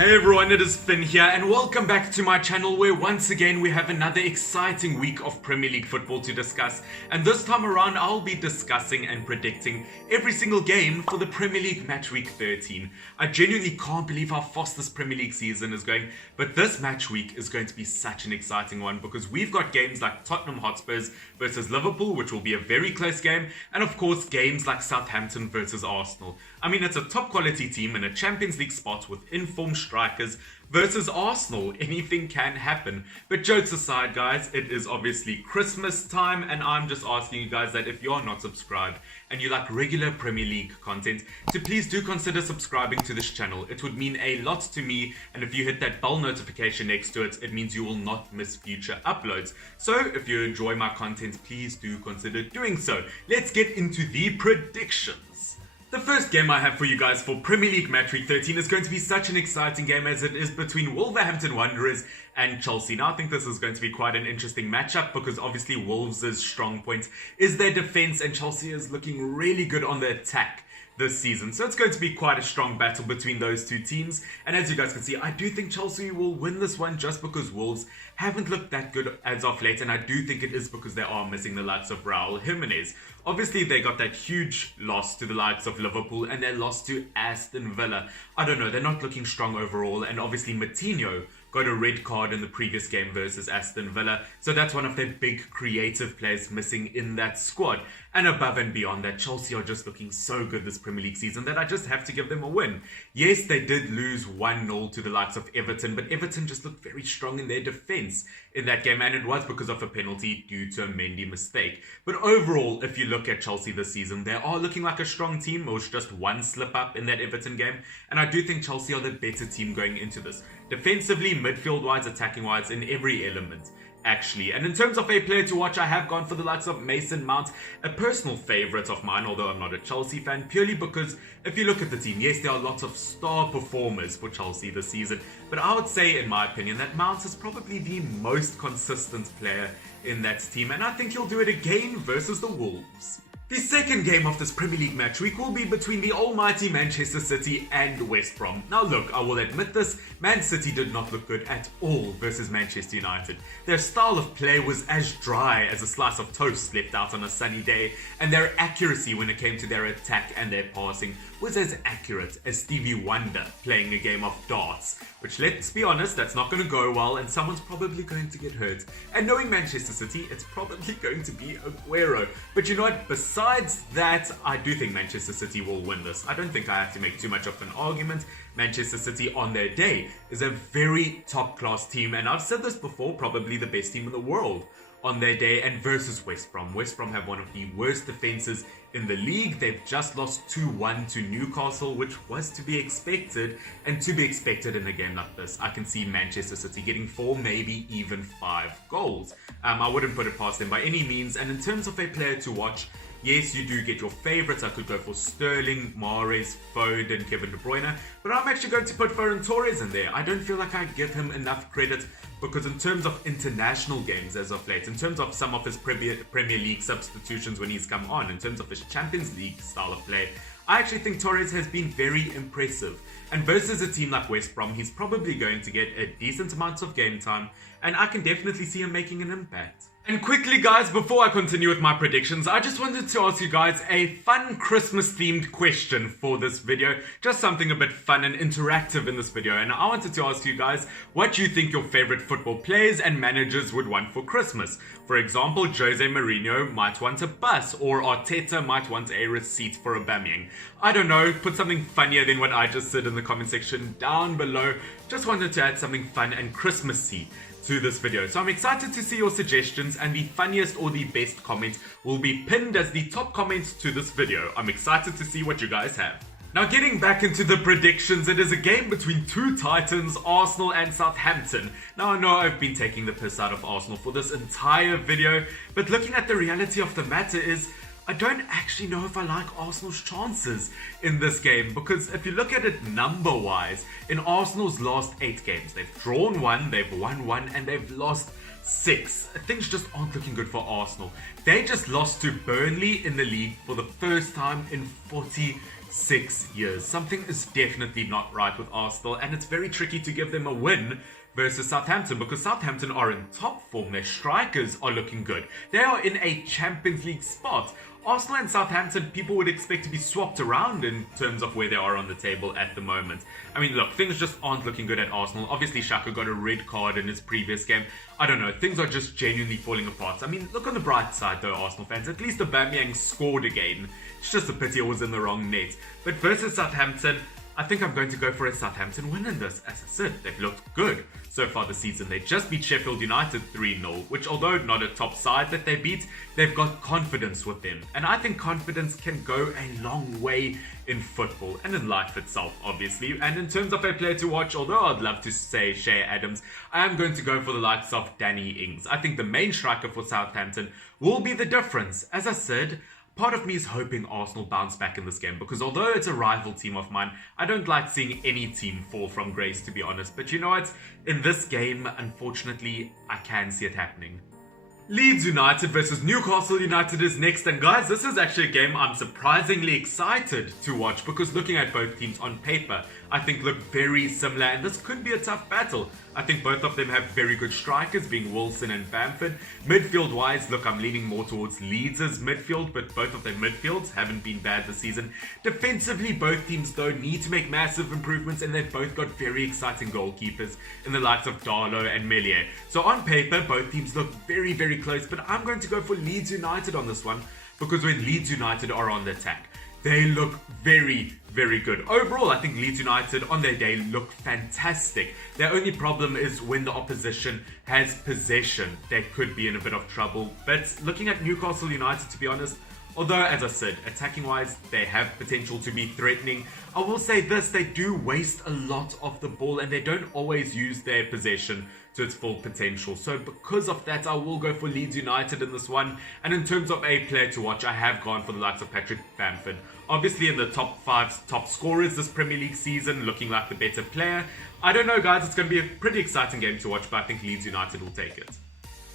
Hey everyone, it is Finn here and welcome back to my channel where once again we have another exciting week of Premier League football to discuss, and this time around I'll be discussing and predicting every single game for the Premier League match week 13. I genuinely can't believe how fast this Premier League season is going, but this match week is going to be such an exciting one because we've got games like Tottenham Hotspurs versus Liverpool, which will be a very close game, and of course games like Southampton versus Arsenal. I mean, it's a top quality team in a Champions League spot with informed strikers versus Arsenal. Anything can happen. But jokes aside, guys, it is obviously Christmas time, and I'm just asking you guys that if you're not subscribed and you like regular Premier League content, to please do consider subscribing to this channel. It would mean a lot to me, and if you hit that bell notification next to it, it means you will not miss future uploads. So if you enjoy my content, please do consider doing so. Let's get into the predictions. The first game I have for you guys for Premier League Match Week 13 is going to be such an exciting game as it is between Wolverhampton Wanderers and Chelsea. Now I think this is going to be quite an interesting matchup because obviously Wolves' strong point is their defense and Chelsea is looking really good on the attack this season. So it's going to be quite a strong battle between those two teams. And as you guys can see, I do think Chelsea will win this one just because Wolves haven't looked that good as of late. And I do think it is because they are missing the likes of Raul Jimenez. Obviously, they got that huge loss to the likes of Liverpool and they lost to Aston Villa. I don't know, they're not looking strong overall. And obviously, Moutinho got a red card in the previous game versus Aston Villa. So that's one of their big creative players missing in that squad. And above and beyond that, Chelsea are just looking so good this Premier League season that I just have to give them a win. Yes, they did lose 1-0 to the likes of Everton, but Everton just looked very strong in their defence in that game, and it was because of a penalty due to a Mendy mistake. But overall, if you look at Chelsea this season, they are looking like a strong team. It was just one slip up in that Everton game, and I do think Chelsea are the better team going into this. Defensively, midfield-wise, attacking-wise, in every element, actually. And in terms of a player to watch, I have gone for the likes of Mason Mount, a personal favourite of mine, although I'm not a Chelsea fan, purely because if you look at the team, yes, there are lots of star performers for Chelsea this season, but I would say, in my opinion, that Mount is probably the most consistent player in that team, and I think he'll do it again versus the Wolves. The second game of this Premier League match week will be between the almighty Manchester City and West Brom. Now look, I will admit this, Man City did not look good at all versus Manchester United. Their style of play was as dry as a slice of toast left out on a sunny day, and their accuracy when it came to their attack and their passing was as accurate as Stevie Wonder playing a game of darts. Which, let's be honest, that's not going to go well and someone's probably going to get hurt. And knowing Manchester City, it's probably going to be Aguero. But you know what, besides that, I do think Manchester City will win this. I don't think I have to make too much of an argument. Manchester City on their day is a very top class team, and I've said this before, probably the best team in the world on their day, and versus West Brom. West Brom have one of the worst defenses in the league. They've just lost 2-1 to Newcastle, which was to be expected, and to be expected in a game like this. I can see Manchester City getting 4, maybe even 5 goals. I wouldn't put it past them by any means, and in terms of a player to watch, yes, you do get your favourites. I could go for Sterling, Mahrez, Foden, Kevin De Bruyne, but I'm actually going to put Ferran Torres in there. I don't feel like I give him enough credit because in terms of international games as of late, in terms of some of his Premier League substitutions when he's come on, in terms of his Champions League style of play, I actually think Torres has been very impressive. And versus a team like West Brom, he's probably going to get a decent amount of game time, and I can definitely see him making an impact. And quickly guys, before I continue with my predictions, I just wanted to ask you guys a fun Christmas themed question for this video. Just something a bit fun and interactive in this video. And I wanted to ask you guys what you think your favorite football players and managers would want for Christmas. For example, Jose Mourinho might want a bus, or Arteta might want a receipt for Aubameyang. I don't know, put something funnier than what I just said in the comment section down below. Just wanted to add something fun and Christmassy to this video. So I'm excited to see your suggestions, and the funniest or the best comment will be pinned as the top comments to this video. I'm excited to see what you guys have. Now getting back into the predictions, it is a game between two titans, Arsenal and Southampton. Now I know I've been taking the piss out of Arsenal for this entire video, but looking at the reality of the matter is, I don't actually know if I like Arsenal's chances in this game, because if you look at it number-wise, in Arsenal's last 8 games, they've drawn 1, they've won 1, and they've lost 6. Things just aren't looking good for Arsenal. They just lost to Burnley in the league for the first time in 40 6 years. Something is definitely not right with Arsenal, and it's very tricky to give them a win versus Southampton because Southampton are in top form. Their strikers are looking good. They are in a Champions League spot. Arsenal and Southampton, people would expect to be swapped around in terms of where they are on the table at the moment. I mean, look, things just aren't looking good at Arsenal. Obviously, Xhaka got a red card in his previous game. I don't know, things are just genuinely falling apart. I mean, look on the bright side though, Arsenal fans. At least Aubameyang scored again. It's just a pity it was in the wrong net. But versus Southampton, I think I'm going to go for a Southampton win in this. As I said, they've looked good so far this season. They just beat Sheffield United 3-0, which although not a top side that they beat, they've got confidence with them. And I think confidence can go a long way in football and in life itself, obviously. And in terms of a player to watch, although I'd love to say Shea Adams, I am going to go for the likes of Danny Ings. I think the main striker for Southampton will be the difference. As I said, part of me is hoping Arsenal bounce back in this game because although it's a rival team of mine, I don't like seeing any team fall from grace, to be honest. But you know what? In this game, unfortunately, I can see it happening. Leeds United versus Newcastle United is next, and guys, this is actually a game I'm surprisingly excited to watch because looking at both teams on paper, I think look very similar, and this could be a tough battle. I think both of them have very good strikers, being Wilson and Bamford. Midfield-wise, look, I'm leaning more towards Leeds' midfield, but both of their midfields haven't been bad this season. Defensively, both teams, though, need to make massive improvements, and they've both got very exciting goalkeepers in the likes of Darlow and Meslier. So on paper, both teams look very, very close, but I'm going to go for Leeds United on this one, because when Leeds United are on the attack, they look very, very good. Overall, I think Leeds United on their day look fantastic. Their only problem is when the opposition has possession, they could be in a bit of trouble. But looking at Newcastle United, to be honest, although, as I said, attacking-wise, they have potential to be threatening, I will say this, they do waste a lot of the ball and they don't always use their possession to its full potential. So because of that, I will go for Leeds United in this one. And in terms of a player to watch, I have gone for the likes of Patrick Bamford. Obviously in the top 5 top scorers this Premier League season, looking like the better player. I don't know, guys, it's going to be a pretty exciting game to watch, but I think Leeds United will take it.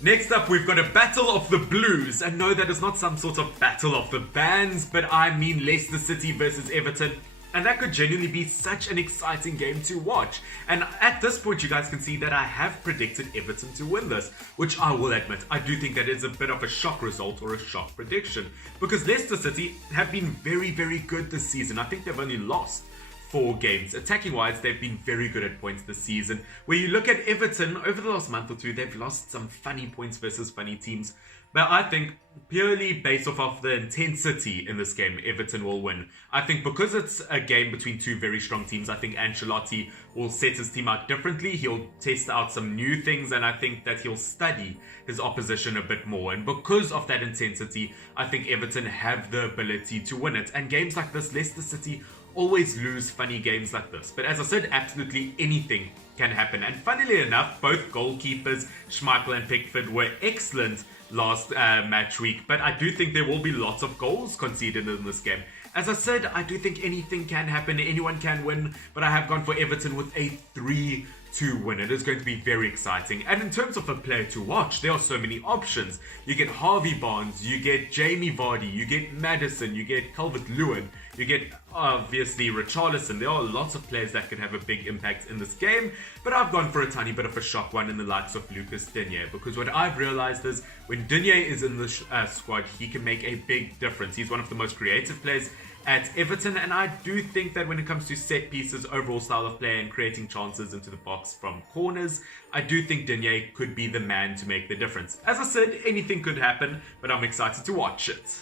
Next up, we've got a Battle of the Blues. And no, that is not some sort of Battle of the Bands, but I mean Leicester City versus Everton. And that could genuinely be such an exciting game to watch. And at this point, you guys can see that I have predicted Everton to win this, which I will admit, I do think that is a bit of a shock result or a shock prediction. Because Leicester City have been very, very good this season. I think they've only lost 4 games. Attacking wise, they've been very good at points this season. Where you look at Everton, over the last month or two, they've lost some funny points versus funny teams. But I think purely based off of the intensity in this game, Everton will win. I think because it's a game between 2 very strong teams, I think Ancelotti will set his team out differently. He'll test out some new things, and I think that he'll study his opposition a bit more. And because of that intensity, I think Everton have the ability to win it. And games like this, Leicester City always lose funny games like this. But as I said, absolutely anything can happen. And funnily enough, both goalkeepers, Schmeichel and Pickford, were excellent last match week. But I do think there will be lots of goals conceded in this game. As I said, I do think anything can happen. Anyone can win. But I have gone for Everton with a 3-2 win. It is going to be very exciting. And in terms of a player to watch, there are so many options. You get Harvey Barnes, you get Jamie Vardy, you get Maddison, you get Calvert-Lewin, you get obviously Richarlison. There are lots of players that could have a big impact in this game, but I've gone for a tiny bit of a shock one in the likes of Lucas Digne, because what I've realized is when Digne is in the squad, he can make a big difference. He's one of the most creative players at Everton, and I do think that when it comes to set pieces, overall style of play and creating chances into the box from corners, I do think Digne could be the man to make the difference. As I said, anything could happen, but I'm excited to watch it.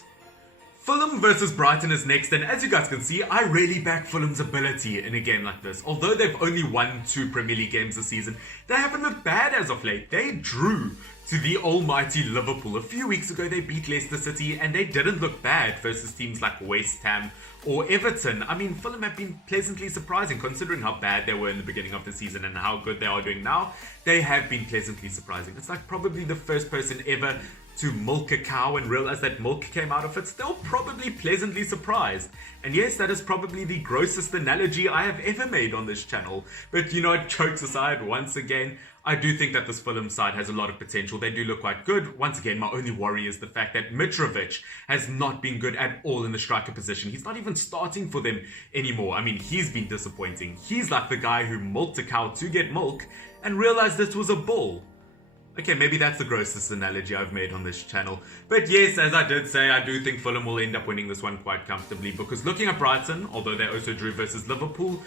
Fulham versus Brighton is next, and as you guys can see, I really back Fulham's ability in a game like this. Although they've only won 2 Premier League games this season, they haven't looked bad as of late. They drew to the almighty Liverpool. A few weeks ago, they beat Leicester City, and they didn't look bad versus teams like West Ham or Everton. I mean, Fulham have been pleasantly surprising, considering how bad they were in the beginning of the season and how good they are doing now. They have been pleasantly surprising. It's like probably the first person ever to milk a cow and realize that milk came out of it. Still probably pleasantly surprised. And yes, that is probably the grossest analogy I have ever made on this channel. But you know, jokes aside, once again, I do think that this Fulham side has a lot of potential. They do look quite good. Once again, my only worry is the fact that Mitrovic has not been good at all in the striker position. He's not even starting for them anymore. I mean, he's been disappointing. He's like the guy who milked a cow to get milk and realized this was a bull. Okay, maybe that's the grossest analogy I've made on this channel. But yes, as I did say, I do think Fulham will end up winning this one quite comfortably, because looking at Brighton, although they also drew versus Liverpool,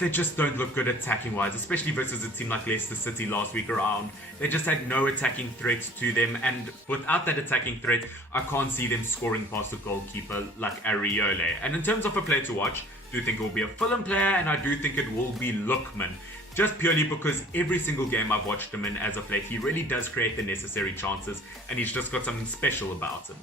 they just don't look good attacking-wise, especially versus a team like Leicester City last week around. They just had no attacking threats to them, and without that attacking threat, I can't see them scoring past the goalkeeper like Areola. And in terms of a player to watch, I do think it will be a Fulham player, and I do think it will be Lookman. Just purely because every single game I've watched him in as of late, he really does create the necessary chances, and he's just got something special about him.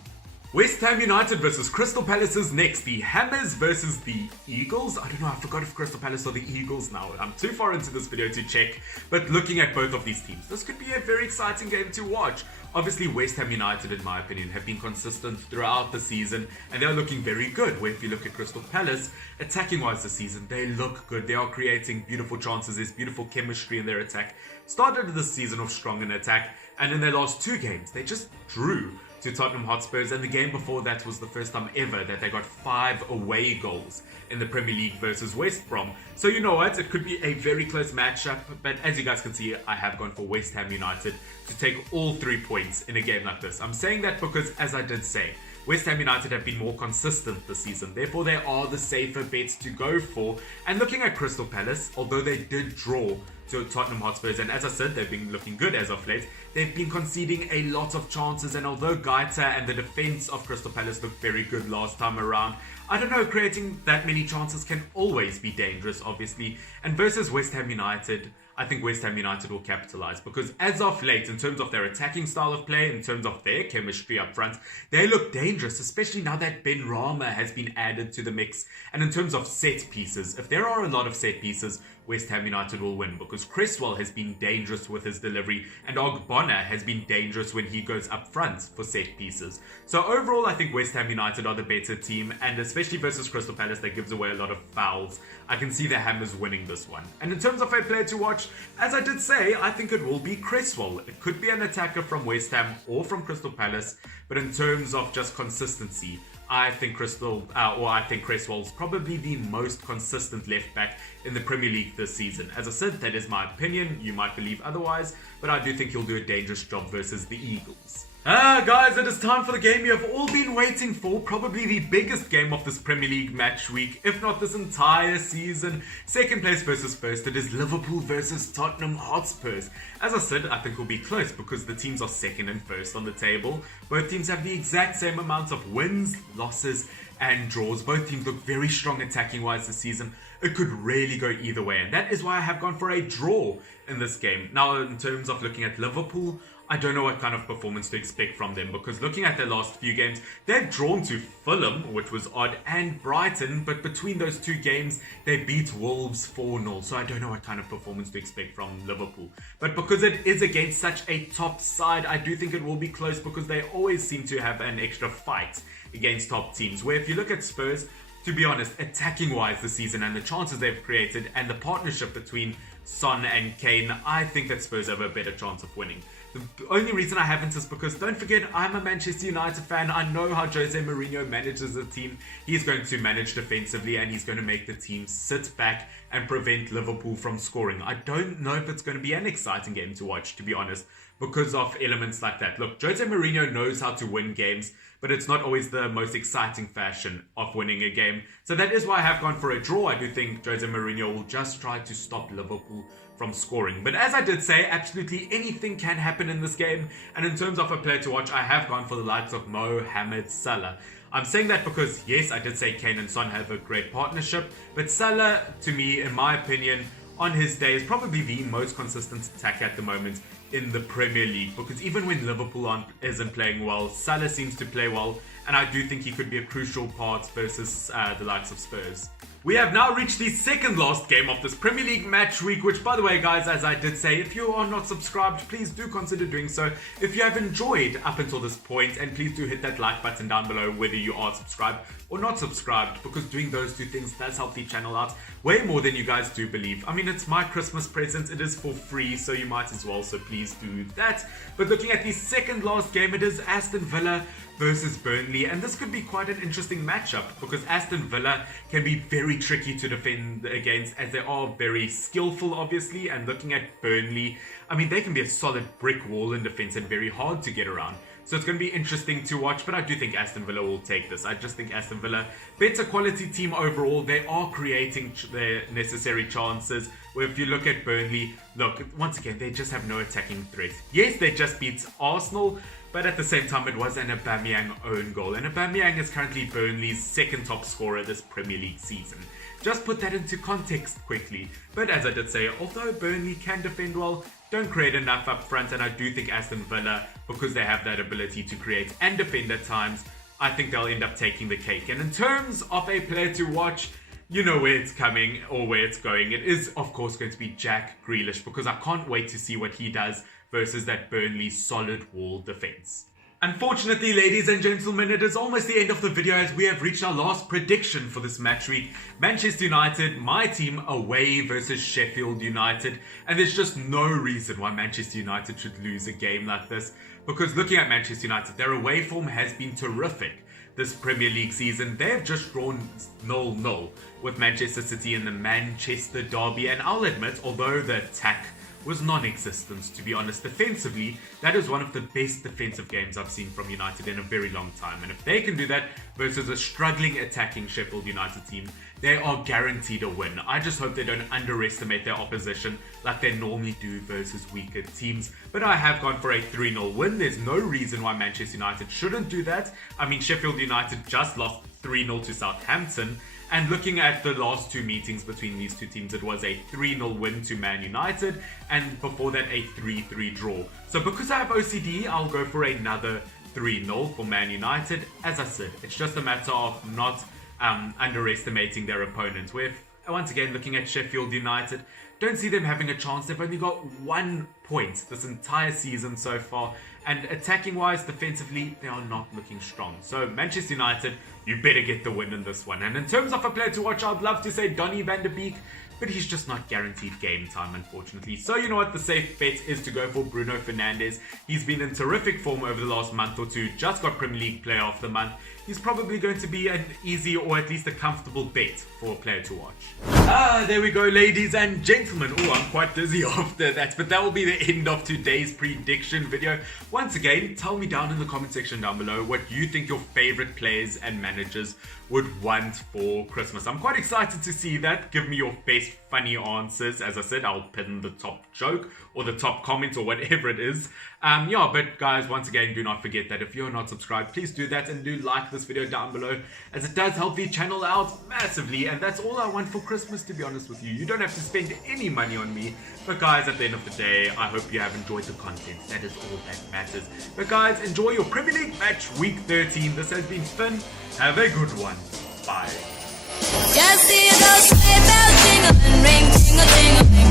West Ham United versus Crystal Palace is next. The Hammers versus the Eagles. I don't know, I forgot if Crystal Palace or the Eagles now. I'm too far into this video to check. But looking at both of these teams, this could be a very exciting game to watch. Obviously, West Ham United, in my opinion, have been consistent throughout the season, and they're looking very good. Where if you look at Crystal Palace, attacking-wise this season, they look good. They are creating beautiful chances. There's beautiful chemistry in their attack. Started this season off strong in attack, and in their last two games, they just drew to Tottenham Hotspurs, and the game before that was the first time ever that they got 5 away goals in the Premier League versus West Brom. So you know what, it could be a very close matchup, but as you guys can see, I have gone for West Ham United to take all 3 points in a game like this. I'm saying that because, as I did say, West Ham United have been more consistent this season, therefore they are the safer bets to go for. And looking at Crystal Palace, although they did draw to Tottenham Hotspurs, and as I said, they've been looking good as of late, they've been conceding a lot of chances, and although Gaeta and the defense of Crystal Palace looked very good last time around, I don't know, creating that many chances can always be dangerous, obviously. And versus West Ham United, I think West Ham United will capitalize, because as of late, in terms of their attacking style of play, in terms of their chemistry up front, they look dangerous, especially now that Ben Rama has been added to the mix. And in terms of set pieces, if there are a lot of set pieces, West Ham United will win, because Cresswell has been dangerous with his delivery, and Ogbonna has been dangerous when he goes up front for set pieces. So overall, I think West Ham United are the better team, and especially versus Crystal Palace, that gives away a lot of fouls. I can see the Hammers winning this one. And in terms of a player to watch, as I did say, I think it will be Cresswell. It could be an attacker from West Ham or from Crystal Palace, but in terms of just consistency, I think Cresswell's probably the most consistent left back in the Premier League this season. As I said, that is my opinion. You might believe otherwise, but I do think he'll do a dangerous job versus the Eagles. Guys, it is time for the game you have all been waiting for. Probably the biggest game of this Premier League match week, if not this entire season. Second place versus first. It is Liverpool versus Tottenham Hotspurs. As I said, I think it will be close because the teams are second and first on the table. Both teams have the exact same amounts of wins, losses, and draws. Both teams look very strong attacking wise this season. It could really go either way, and that is why I have gone for a draw in this game. Now, in terms of looking at Liverpool, I don't know what kind of performance to expect from them, because looking at their last few games, they've drawn to Fulham, which was odd, and Brighton, but between those two games, they beat Wolves 4-0, so I don't know what kind of performance to expect from Liverpool. But because it is against such a top side, I do think it will be close, because they always seem to have an extra fight against top teams, where if you look at Spurs, to be honest, attacking-wise this season and the chances they've created and the partnership between Son and Kane, I think that Spurs have a better chance of winning. The only reason I haven't is because, don't forget, I'm a Manchester United fan. I know how Jose Mourinho manages the team. He's going to manage defensively, and he's going to make the team sit back and prevent Liverpool from scoring. I don't know if it's going to be an exciting game to watch, to be honest, because of elements like that. Look, Jose Mourinho knows how to win games, but it's not always the most exciting fashion of winning a game. So that is why I have gone for a draw. I do think Jose Mourinho will just try to stop Liverpool from scoring. But as I did say, absolutely anything can happen in this game. And in terms of a player to watch, I have gone for the likes of Mohamed Salah. I'm saying that because, yes, I did say Kane and Son have a great partnership, but Salah, to me, in my opinion, on his day, is probably the most consistent attacker at the moment in the Premier League, because even when Liverpool isn't playing well, Salah seems to play well, and I do think he could be a crucial part versus the likes of Spurs. We have now reached the second last game of this Premier League match week, which, by the way, guys, as I did say, if you are not subscribed, please do consider doing so. If you have enjoyed up until this point, and please do hit that like button down below whether you are subscribed or not subscribed, because doing those two things does help the channel out way more than you guys do believe. I mean, it's my Christmas present, it is for free, so you might as well, so please do that. But looking at the second last game, it is Aston Villa versus Burnley, and this could be quite an interesting matchup because Aston Villa can be very tricky to defend against, as they are very skillful, obviously. And looking at Burnley, I mean, they can be a solid brick wall in defense and very hard to get around. So it's going to be interesting to watch, but I do think Aston Villa will take this. I just think Aston Villa, better quality team overall. They are creating their necessary chances. Where if you look at Burnley, look, once again, they just have no attacking threat. Yes, they just beat Arsenal, but at the same time, it was an Aubameyang own goal. And Aubameyang is currently Burnley's second top scorer this Premier League season. Just put that into context quickly. But as I did say, although Burnley can defend well, don't create enough up front. And I do think Aston Villa, because they have that ability to create and defend at times, I think they'll end up taking the cake. And in terms of a player to watch, you know where it's coming or where it's going. It is, of course, going to be Jack Grealish, because I can't wait to see what he does versus that Burnley solid wall defense. Unfortunately, ladies and gentlemen, it is almost the end of the video as we have reached our last prediction for this match week. Manchester United, my team, away versus Sheffield United. And there's just no reason why Manchester United should lose a game like this. Because looking at Manchester United, their away form has been terrific this Premier League season. They have just drawn 0-0 with Manchester City in the Manchester derby. And I'll admit, although the attack was non-existent, to be honest, defensively, that is one of the best defensive games I've seen from United in a very long time. And if they can do that versus a struggling attacking Sheffield United team, they are guaranteed a win. I just hope they don't underestimate their opposition like they normally do versus weaker teams. But I have gone for a 3-0 win. There's no reason why Manchester United shouldn't do that. I mean, Sheffield United just lost 3-0 to Southampton. And looking at the last two meetings between these two teams, it was a 3-0 win to Man United, and before that a 3-3 draw. So because I have OCD, I'll go for another 3-0 for Man United. As I said, it's just a matter of not underestimating their opponents. Where, once again, looking at Sheffield United, don't see them having a chance. They've only got 1 point this entire season so far. And attacking-wise, defensively, they are not looking strong. So Manchester United, you better get the win in this one. And in terms of a player to watch, I'd love to say Donny van de Beek, but he's just not guaranteed game time, unfortunately. So you know what, the safe bet is to go for Bruno Fernandes. He's been in terrific form over the last month or two, just got Premier League Player of the Month. He's probably going to be an easy or at least a comfortable bet for a player to watch. There we go, ladies and gentlemen. Oh, I'm quite dizzy after that, but that will be the end of today's prediction video. Once again, tell me down in the comment section down below what you think your favorite players and managers would want for Christmas. I'm quite excited to see that. Give me your best funny answers. As I said, I'll pin the top joke or the top comment or whatever it is. Yeah, but guys, once again, do not forget that if you're not subscribed, please do that and do like this video down below, as it does help the channel out massively. And that's all I want for Christmas, to be honest with you. You don't have to spend any money on me, but guys, at the end of the day, I hope you have enjoyed the content. That is all that matters. But guys, enjoy your Premier League match week 13. This has been Finn. Have a good one. Bye. Just see those sleigh bells jingle and ring, jingle, jingle.